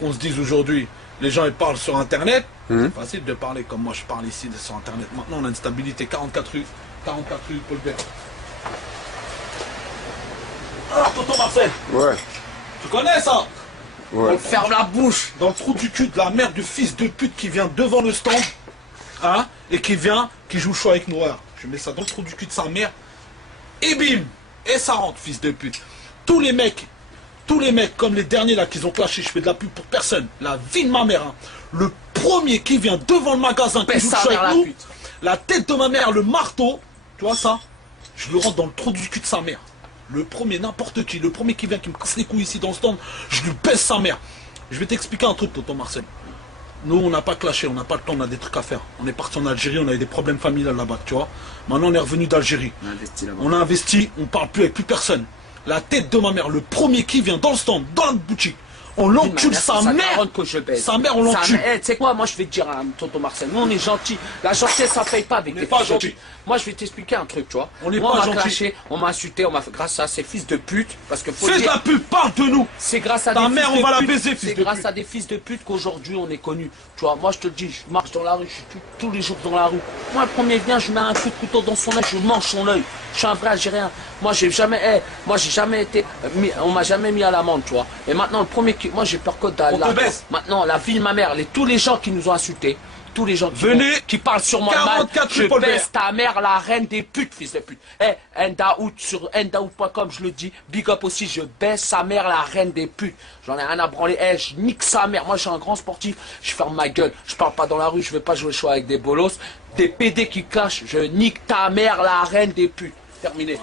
qu'on se dise aujourd'hui, les gens ils parlent sur internet, c'est facile de parler comme moi je parle ici sur internet. Maintenant on a une stabilité, 44 rues Paul Bert. Ah, tonton Marcel. Ouais. Tu connais ça? Ouais. On ferme la bouche dans le trou du cul de la mère du fils de pute qui vient devant le stand, hein, et qui joue chaud avec Noir. Je mets ça dans le trou du cul de sa mère, et bim, et ça rentre, fils de pute. Tous les mecs comme les derniers là qui ont clashé, je fais de la pub pour personne, la vie de ma mère, hein. Le premier qui vient devant le magasin, qui joue chaud avec nous, la tête de ma mère, le marteau, tu vois ça, je le rentre dans le trou du cul de sa mère. Le premier, n'importe qui, le premier qui vient, qui me casse les couilles ici dans le stand, je lui baisse sa mère. Je vais t'expliquer un truc, tonton Marcel. Nous, on n'a pas clashé, on n'a pas le temps, on a des trucs à faire. On est parti en Algérie, on avait des problèmes familiales là-bas, tu vois. Maintenant, on est revenu d'Algérie. On a investi, on parle plus avec plus personne. La tête de ma mère, le premier qui vient dans le stand, dans la boutique, on l'encule sa mère. Sa mère, on l'encule. Tu sais quoi, moi je vais te dire à tonton Marcel, nous on est gentils. La gentillesse ça paye pas avec des pas gentils. Moi je vais t'expliquer un truc, tu vois. On n'est pas gentils. Clashé, on m'a insulté, on m'a fait grâce à ces fils de pute. Parce que faut fais de la pub, parle de nous. C'est grâce à ta des mère, fils on va de la pute. baiser, fils de C'est pute. grâce à des fils de pute qu'aujourd'hui on est connus. Tu vois, moi je te le dis, je marche dans la rue, je suis tous les jours dans la rue. Moi le premier vient, je mets un coup de couteau dans son œil, je mange son œil. Je suis un vrai Algérien. Moi j'ai jamais été, on m'a jamais mis à l'amende, tu vois. Et maintenant le premier qui, moi j'ai peur que d'Allah. Maintenant la vie de ma mère, tous les gens qui nous ont insultés, tous les gens qui parlent sur moi mal, je baisse ta mère, la reine des putes, fils de pute. Ndaout sur ndaout.com, je le dis, big up aussi, je baisse sa mère, la reine des putes. J'en ai rien à branler, je nique sa mère. Moi je suis un grand sportif, je ferme ma gueule, je parle pas dans la rue, je vais pas jouer chaud avec des bolos, des PD qui clashent, je nique ta mère, la reine des putes. Terminé.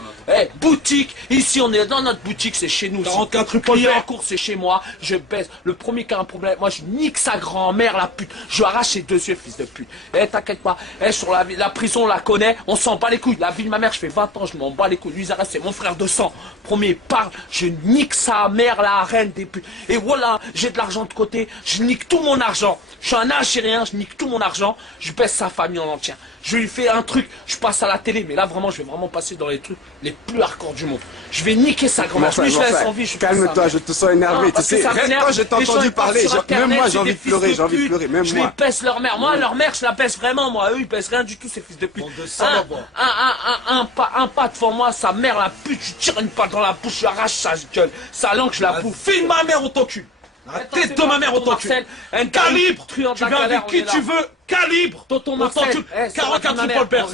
Boutique, ici on est dans notre boutique, c'est chez nous. 44 rue Paul Bert en cours, c'est chez moi. Je baisse. Le premier qui a un problème, moi je nique sa grand-mère, la pute. Je lui arrache ses deux yeux, fils de pute. T'inquiète pas. Sur la prison, on la connaît. On s'en bat les couilles. La vie de ma mère, je fais 20 ans, je m'en bats les couilles. Lui, c'est mon frère de sang. Premier parle, je nique sa mère, la reine des putes. Et voilà, j'ai de l'argent de côté. Je nique tout mon argent. Je suis un Algérien, je nique tout mon argent. Je baisse sa famille en entière. Je lui fais un truc, je passe à la télé, mais là vraiment je vais vraiment passer dans les trucs les plus hardcore du monde. Je vais niquer sa grand-mère. Je laisse en vie, je calme-toi, je te sens énervé. Tu sais, quand je t'ai entendu parler, même moi j'ai envie de pleurer, même moi. Je les pèse leur mère. Moi, leur mère, je la pèse vraiment, moi. Eux, ils pèsent rien du tout, ces fils de pute. Un pas devant moi, sa mère, la pute, je tire une patte dans la bouche, je arrache sa gueule. Sa langue, je la bouffe. Filme ma mère au t'encule. La tête de ma mère au t'encule. Un calibre. Tu viens avec qui tu veux. Calibre. Tonton Marcel. 44 rue Paul Bert.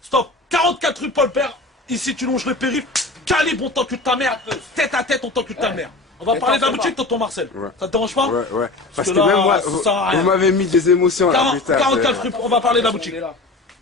Stop. 44 rue Paul Bert. Ici tu longes le périph'. Calibre, on t'encule ta mère. Tête à tête, on t'encule ta mère. On va parler de la boutique, tonton Marcel. Ça te dérange pas? Ouais. Parce que même moi, vous m'avez mis des émotions là. 44 rue, on va parler de la boutique.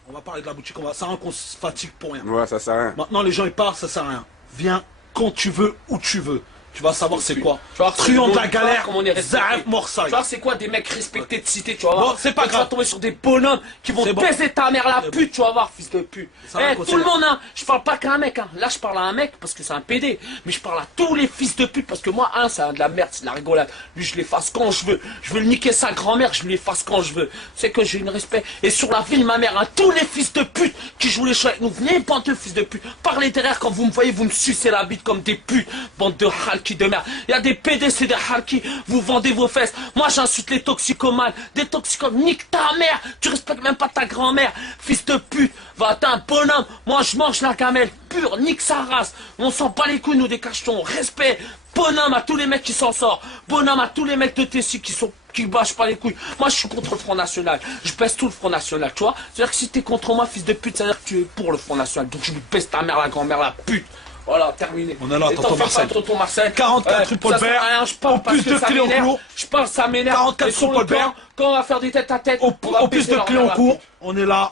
On va parler de la boutique. Ça sert à rien qu'on se fatigue pour rien. Ouais, ça sert à rien. Maintenant les gens ils partent, ça sert à rien. Viens quand tu veux, où tu veux. Tu vas savoir c'est quoi. Truand de la galère, Zaïf Morsaï. Tu vois c'est quoi des mecs respectés de cité, tu vas voir. Bon, c'est pas grave. Tu vas tomber sur des bonhommes qui vont baiser ta mère la pute, tu vas voir, fils de pute. Tout le monde, hein. Je parle pas qu'à un mec, hein. Là je parle à un mec parce que c'est un PD. Mais je parle à tous les fils de pute parce que moi, c'est de la merde, c'est de la rigolade. Lui je l'efface quand je veux. Je veux le niquer sa grand-mère, je l'efface quand je veux. C'est que j'ai une respect. Et sur la vie de ma mère, hein, tous les fils de pute qui jouent les choix avec nous, venez bande de fils de pute. Parlez derrière quand vous me voyez, vous me sucez la bite comme des putes. Bande de halki de merde. Il y a des PD, c'est des harkis, vous vendez vos fesses. Moi j'insulte les toxicomanes. Des toxicomanes, nique ta mère. Tu respectes même pas ta grand-mère. Fils de pute, va t'es un bonhomme. Moi je mange la gamelle pure, nique sa race. On s'en bat les couilles nous des cachetons. Respect. Bonhomme à tous les mecs qui s'en sortent. Bonhomme à tous les mecs de Tessie qui bâchent pas les couilles. Moi je suis contre le Front National. Je baisse tout le Front National, tu vois. C'est-à-dire que si t'es contre moi, fils de pute, c'est-à-dire que tu es pour le Front National. Donc je lui baisse ta mère, la grand-mère, la pute. Voilà, terminé. On est là, tonton Marcel. 44 rue Paul Bert. Au plus de clés en cours. Je pense ça m'énerve. 44 rue Paul Bert. Quand on va faire des têtes à tête. Au plus de clés en cours. On est là.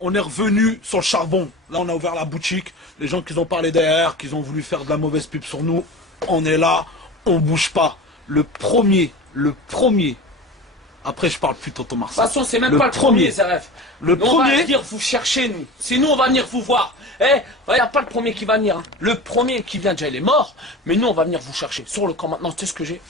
On est revenu sur le charbon. Là, on a ouvert la boutique. Les gens qui ont parlé derrière, qui ont voulu faire de la mauvaise pub sur nous. On est là. On bouge pas. Le premier. Après, je parle plus, tonton Marcel. De toute façon, c'est même pas le premier, ZRF. Le premier. On va venir vous chercher, nous. C'est nous, on va venir vous voir. Il n'y a pas le premier qui va venir. Hein. Le premier qui vient déjà, il est mort. Mais nous, on va venir vous chercher. Sur le camp maintenant, tu sais ce que j'ai.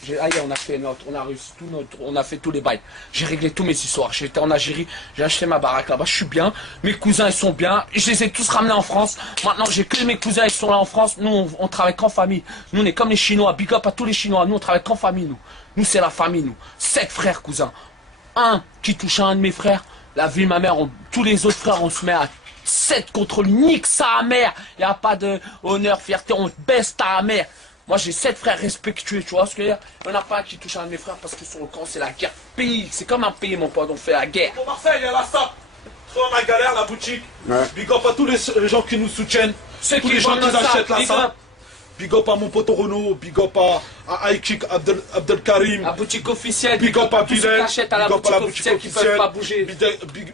On a fait on a réussi on a fait tous les bails. J'ai réglé tous mes histoires. J'étais en Algérie, j'ai acheté ma baraque là-bas. Je suis bien. Mes cousins, ils sont bien. Je les ai tous ramenés en France. Maintenant, j'ai que mes cousins, ils sont là en France. Nous, on travaille qu'en famille. Nous, on est comme les Chinois. Big up à tous les Chinois. Nous, on travaille qu'en famille, nous. Nous, c'est la famille, nous. 7 frères, cousin. Un qui touche à un de mes frères. La vie, ma mère, tous les autres frères, on se met à 7 contre lui. Nique sa mère. Il n'y a pas de honneur, fierté. On baisse ta mère. Moi, j'ai 7 frères respectueux, tu vois ce que je veux dire. Il n'y en a pas un qui touche à un de mes frères parce que sur le camp, c'est la guerre. Pays, c'est comme un pays, mon pote. On fait la guerre. Pour Marseille, il y a la SAP. On a galère, la boutique. Ouais. Big up à tous les gens qui nous soutiennent. Ceux tous qui les gens qui vendent achètent ça, la SAP. Big up à mon pote Renault, big up à Aïkik Abdelkarim. La boutique officielle, big up à tous ceux qui Bilal, achètent à la boutique officielle qui ne peuvent pas bouger.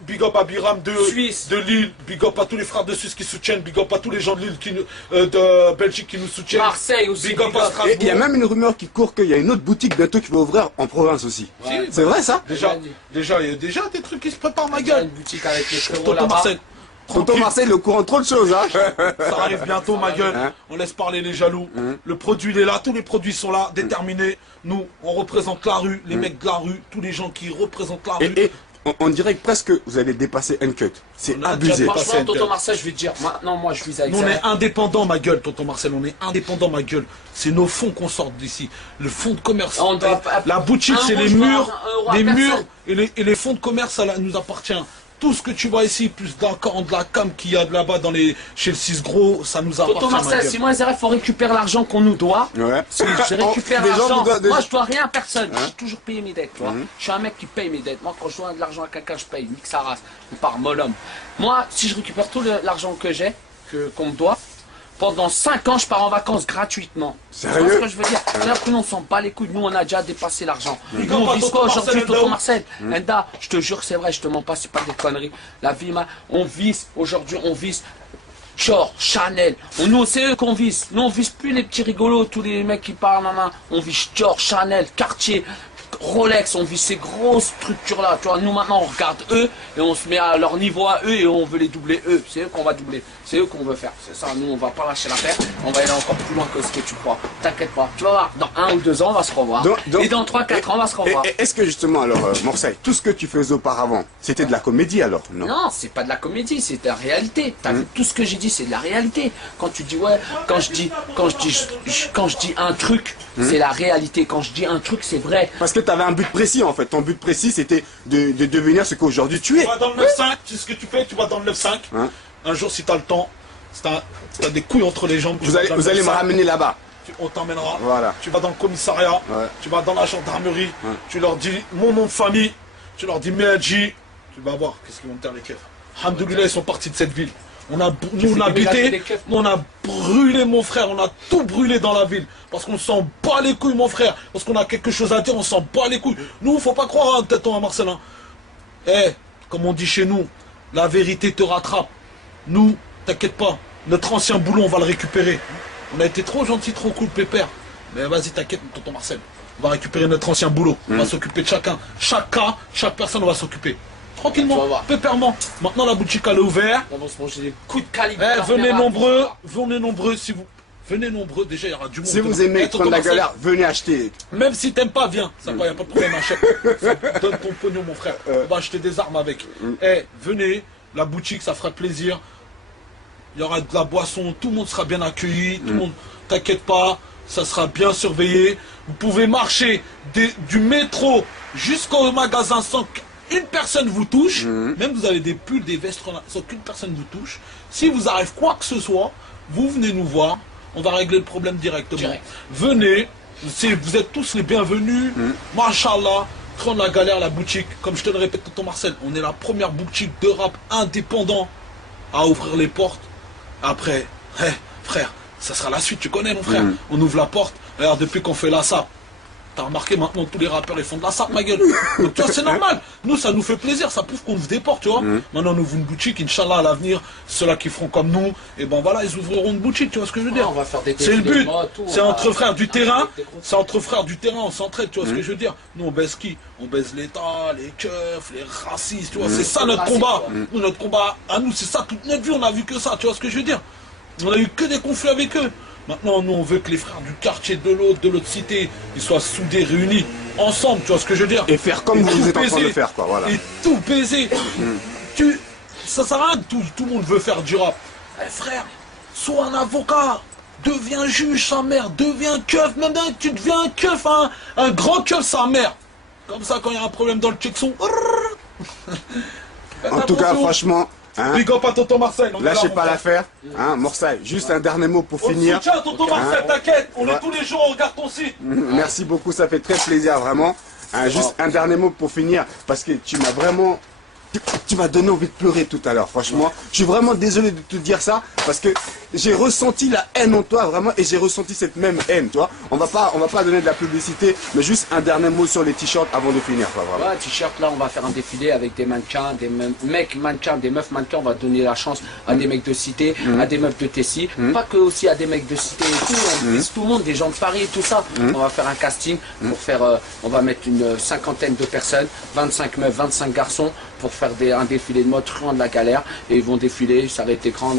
Big up à Biram Suisse. de Lille, big up à tous les frères de Suisse qui soutiennent, big up à tous les gens de Lille de Belgique qui nous soutiennent. Marseille aussi. Big up à Strasbourg. Et il y a même une rumeur qui court qu'il y a une autre boutique bientôt qui va ouvrir en province aussi. Ouais. C'est vrai ça? Déjà, il y a déjà des trucs qui se préparent, ma gueule. Une boutique avec les frérots Tonton là-bas. Marcel. Tonton Marseille, le courant trop de choses, hein. Ça arrive bientôt, ma gueule. Hein? On laisse parler les jaloux. Le produit, il est là. Tous les produits sont là, déterminés. Nous, on représente la rue, les mecs de la rue, tous les gens qui représentent la rue. Et on dirait que presque vous allez dépasser Uncut. C'est On a abusé. déjà Franchement, Tonton Marcel, je vais te dire, maintenant, moi, je vis avec Nous, ça. on est indépendants, ma gueule, tonton Marcel. On est indépendants, ma gueule. C'est nos fonds qu'on sort d'ici. Le fonds de commerce. On doit- La boutique, un c'est euro, les je dois murs. un euro à Les personne. murs et les fonds de commerce, ça nous appartient. Tout ce que tu vois ici, plus de la cam qu'il y a là-bas chez le 6 gros, ça nous appartient. Tonton ma Marcel, gueule. si moi, il faut récupérer l'argent qu'on nous doit. Ouais. Si je récupère Des gens l'argent, nous doivent- moi je dois rien à personne, Hein? j'ai toujours payé mes dettes, tu vois. Je suis un mec qui paye mes dettes. Moi quand je dois de l'argent à quelqu'un, je paye, nique sa race, on part molhomme. Moi, si je récupère tout l'argent que j'ai, qu'on me doit, pendant 5 ans, je pars en vacances gratuitement. Sérieux? Tu vois ce que je veux dire? C'est-à-dire que nous, on s'en bat les couilles. Nous, on a déjà dépassé l'argent. Nous, Tonton on vise quoi Marcel, aujourd'hui, Enda, Tonton où Marcel? Enda, je te jure, c'est vrai, je te mens pas, c'est pas des conneries. La vie, on vise, aujourd'hui, on vise Dior, Chanel. Nous, c'est eux qu'on vise. Nous, on vise plus les petits rigolos, tous les mecs qui parlent, maman. On vise Dior, Chanel, Cartier, Rolex, on vise ces grosses structures-là. Tu vois, nous, maintenant, on regarde eux et on se met à leur niveau à eux et on veut les doubler eux. C'est eux qu'on va doubler. C'est eux qu'on veut faire. C'est ça, nous, on va pas lâcher l'affaire. On va aller encore plus loin que ce que tu crois. T'inquiète pas. Tu vas voir, dans 1 ou 2 ans, on va se revoir. Et dans 3-4 ans, on va se revoir. Et est-ce que justement, alors, Marseille, tout ce que tu faisais auparavant, c'était de la comédie alors? Non. Non, c'est pas de la comédie, c'est de la réalité. T'as vu, tout ce que j'ai dit, c'est de la réalité. Quand tu dis ouais, quand je dis un truc, c'est la réalité. Quand je dis un truc, c'est vrai. Parce que tu avais un but précis en fait. Ton but précis c'était de devenir ce qu'aujourd'hui tu es. Tu vas dans le 9-5, tu sais ce que tu fais, tu vas dans le 9-5. Hein? Un jour, si tu as le temps, si t'as des couilles entre les jambes, Vous allez me ramener là-bas. on t'emmènera. Voilà. Tu vas dans le commissariat, Ouais. tu vas dans la gendarmerie, tu leur dis mon nom de famille, tu leur dis Meadji, tu vas voir qu'est-ce qu'ils vont te dire les keufs. Alhamdoulilah, ils sont partis de cette ville. Nous on a habité, on a brûlé mon frère, on a tout brûlé dans la ville. Parce qu'on s'en bat les couilles mon frère. Parce qu'on a quelque chose à dire, on s'en bat les couilles. Nous, faut pas croire, hein, tête à Marcelin. Eh, comme on dit chez nous, la vérité te rattrape. Nous, t'inquiète pas, notre ancien boulot, on va le récupérer. On a été trop gentil, trop cool, pépère. Mais vas-y, t'inquiète, tonton Marcel. On va récupérer notre ancien boulot. On va s'occuper de chacun. Chaque personne, on va s'occuper. Tu vas Tranquillement, voir. pépèrement. Maintenant, la boutique, elle est ouverte. On va se manger des coups de calibre. Eh, venez nombreux si vous... Venez nombreux, déjà il y aura du monde. Si vous aimez Eh, tonton prendre la Marcel, galère, venez acheter. même si t'aimes pas, viens. Ça va, y a pas de problème, achète. Donne ton pognon, mon frère. On va acheter des armes avec. Eh, venez, la boutique, ça fera plaisir. Il y aura de la boisson, tout le monde sera bien accueilli. Tout le monde, t'inquiète pas, ça sera bien surveillé. Vous pouvez marcher du métro jusqu'au magasin sans qu'une personne vous touche. Même vous avez des pulls, des vestes, sans qu'une personne vous touche. Si vous arrive quoi que ce soit, vous venez nous voir. On va régler le problème directement. Direct. Venez, vous êtes tous les bienvenus. Machallah, prendre la galère, la boutique. Comme je te le répète, tonton Marcel, on est la première boutique de rap indépendant à ouvrir les portes. Après, frère, ça sera la suite, tu connais mon frère. On ouvre la porte, regarde, depuis qu'on fait la SAP. T'as remarqué maintenant tous les rappeurs ils font de la SAP, ma gueule. Donc tu vois, c'est normal. Nous, ça nous fait plaisir, ça prouve qu'on ouvre des portes, tu vois. Maintenant, on ouvre une boutique, Inch'Allah, à l'avenir, ceux-là qui feront comme nous, et ben voilà, ils ouvriront une boutique, tu vois ce que je veux dire. On va faire des C'est le défilés but. de mode, tout, C'est on va- entre frères du terrain. des gros- C'est entre frères du terrain, on s'entraide, tu vois ce que je veux dire. Nous, on baise qui? On baise l'État, les keufs, les racistes, tu vois. C'est ça notre Racistes, combat. ouais. Nous, notre combat, à nous, c'est ça toute notre vie, on a vu que ça, tu vois ce que je veux dire. On a eu que des conflits avec eux. Maintenant, nous, on veut que les frères du quartier de l'autre cité, ils soient soudés, réunis, ensemble, tu vois ce que je veux dire. Et faire comme Et vous tout êtes en train de baiser. faire, quoi, voilà. Et tout baiser. Ça sert à rien que tout le monde veut faire du rap. Eh frère, sois un avocat. Deviens juge, sa mère. Deviens keuf. Maintenant, tu deviens un keuf, un grand keuf, sa mère. Comme ça, quand il y a un problème dans le checkson. En tout cas, franchement... Hein, big up à tonton Marcel. Lâchez pas l'affaire. Hein, Morsaille, juste un dernier mot pour finir. Tiens, tonton Marcel, t'inquiète. On est tous les jours, on regarde ton site. Merci beaucoup, ça fait très plaisir, vraiment. Hein, juste un dernier mot pour finir, parce que tu m'as vraiment... Tu m'as donné envie de pleurer tout à l'heure, franchement. Je suis vraiment désolé de te dire ça, parce que j'ai ressenti la haine en toi, vraiment, et j'ai ressenti cette même haine, tu vois. On va pas donner de la publicité, mais juste un dernier mot sur les t-shirts avant de finir, quoi, vraiment. Ouais, t-shirt, là, on va faire un défilé avec des mannequins, des mecs mannequins, des meufs mannequins. On va donner la chance à des mecs de cité, à des meufs de Tessie, pas que aussi à des mecs de cité et tout. On vise tout le monde, des gens de Paris et tout ça. On va faire un casting pour faire, on va mettre une cinquantaine de personnes, 25 meufs, 25 garçons, pour faire un défilé de mode truand de la galère, et ils vont défiler, ça va être écran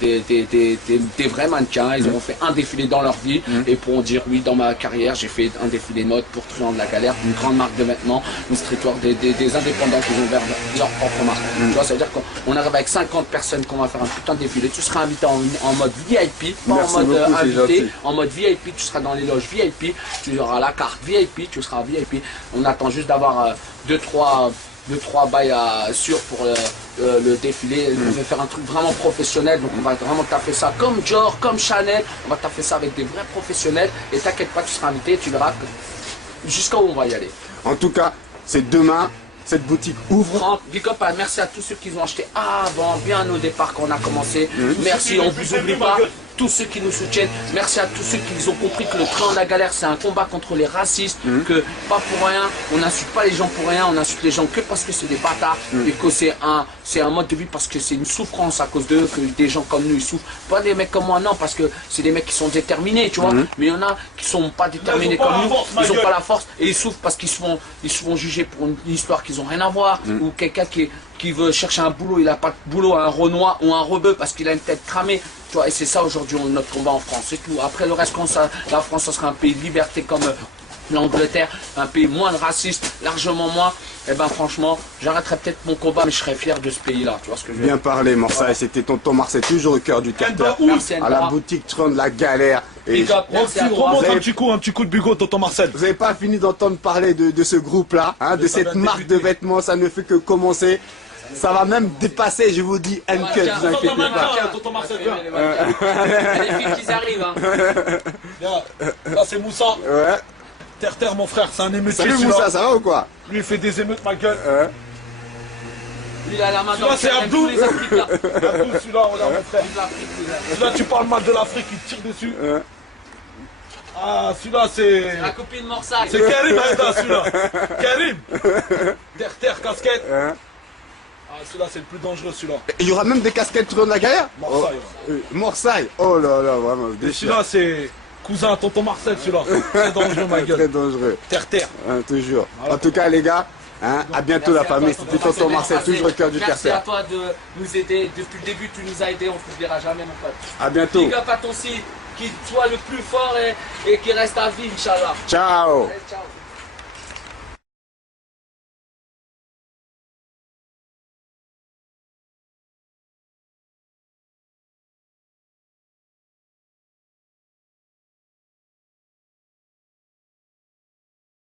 des vrais mannequins. Ils auront fait un défilé dans leur vie et pourront dire oui, dans ma carrière j'ai fait un défilé de mode pour truand de la galère, une grande marque de vêtements, une streetwear, des indépendants qui ont ouvert leur propre marque. Tu vois, ça veut dire qu'on arrive avec 50 personnes qu'on va faire un putain de défilé. Tu seras invité en mode VIP, pas en mode invité, en mode VIP. Tu seras dans les loges VIP, tu auras la carte VIP, tu seras VIP. On attend juste d'avoir 2-3 bails sûrs pour le défilé. On veut faire un truc vraiment professionnel, donc on va vraiment taffer ça comme Dior, comme Chanel. On va taffer ça avec des vrais professionnels, et t'inquiète pas, tu seras invité et tu verras jusqu'à où on va y aller. En tout cas, c'est demain. Cette boutique ouvre. Big up, merci à tous ceux qui ont acheté avant, bien au départ quand on a commencé. Merci, on vous oublie pas. Tous ceux qui nous soutiennent, merci à tous ceux qui ont compris que le train de la galère, c'est un combat contre les racistes, que pas pour rien, on n'insulte pas les gens pour rien, on insulte les gens que parce que c'est des bâtards, et que c'est un mode de vie, parce que c'est une souffrance à cause d'eux, que des gens comme nous ils souffrent. Pas des mecs comme moi, non, parce que c'est des mecs qui sont déterminés, tu vois, mais il y en a qui sont pas déterminés comme nous, ils ont pas la force, et ils souffrent parce qu'ils se font juger pour une histoire qu'ils ont rien à voir, ou quelqu'un qui veut chercher un boulot, il n'a pas de boulot, un Renoir ou un rebeu parce qu'il a une tête cramée. Tu vois, et c'est ça aujourd'hui notre combat en France, c'est tout. Après le reste, la France, ça sera un pays de liberté comme l'Angleterre, un pays moins raciste, largement moins. Et ben franchement, j'arrêterai peut-être mon combat, mais je serais fier de ce pays-là. Tu vois ce que je veux dire? Bien parlé, Morsaille. C'était tonton Marcel, toujours au cœur du terre-terre. À la boutique Tron de la galère. Et remonte un petit coup de bugot, tonton Marcel. Vous n'avez pas fini d'entendre parler de ce groupe-là, hein, de cette marque de vêtements. Ça ne fait que commencer. Ça va même dépasser, je vous dis, un cut, vous inquiétez pas. Tonton Marcel, viens. Les filles qui arrivent, hein. Là, c'est Moussa. Ouais. Terre, mon frère, c'est un émeutier. Salut Moussa, ça va ou quoi? Lui, il fait des émeutes, ma gueule. Lui, il a la main dans le c'est Abdou. les Africains. Abdou, celui-là, on l'a, mon frère. Celui-là, tu parles mal de l'Afrique, il tire dessus. Ah, celui-là, c'est... La copine Morsaille. C'est Karim, celui-là. Karim. Terre, casquette. Ah, celui-là, c'est le plus dangereux, celui-là. Il y aura même des casquettes Tron de la galère? Morsaille. Morsaille. Oh là là, vraiment. Celui-là, c'est... Cousin, tonton Marcel, celui-là. Très dangereux, ma gueule. Très dangereux. Terre. Toujours. En tout cas, les gars, hein, à bientôt la famille. C'était tonton Marcel, toujours au cœur du terre-terre. Merci à toi de nous aider. Depuis le début, tu nous as aidés. On ne t'oubliera jamais, mon pote. À bientôt. Big up à ton site, qui soit le plus fort et qui reste à vie, Inch'Allah. Ciao. Allez, ciao.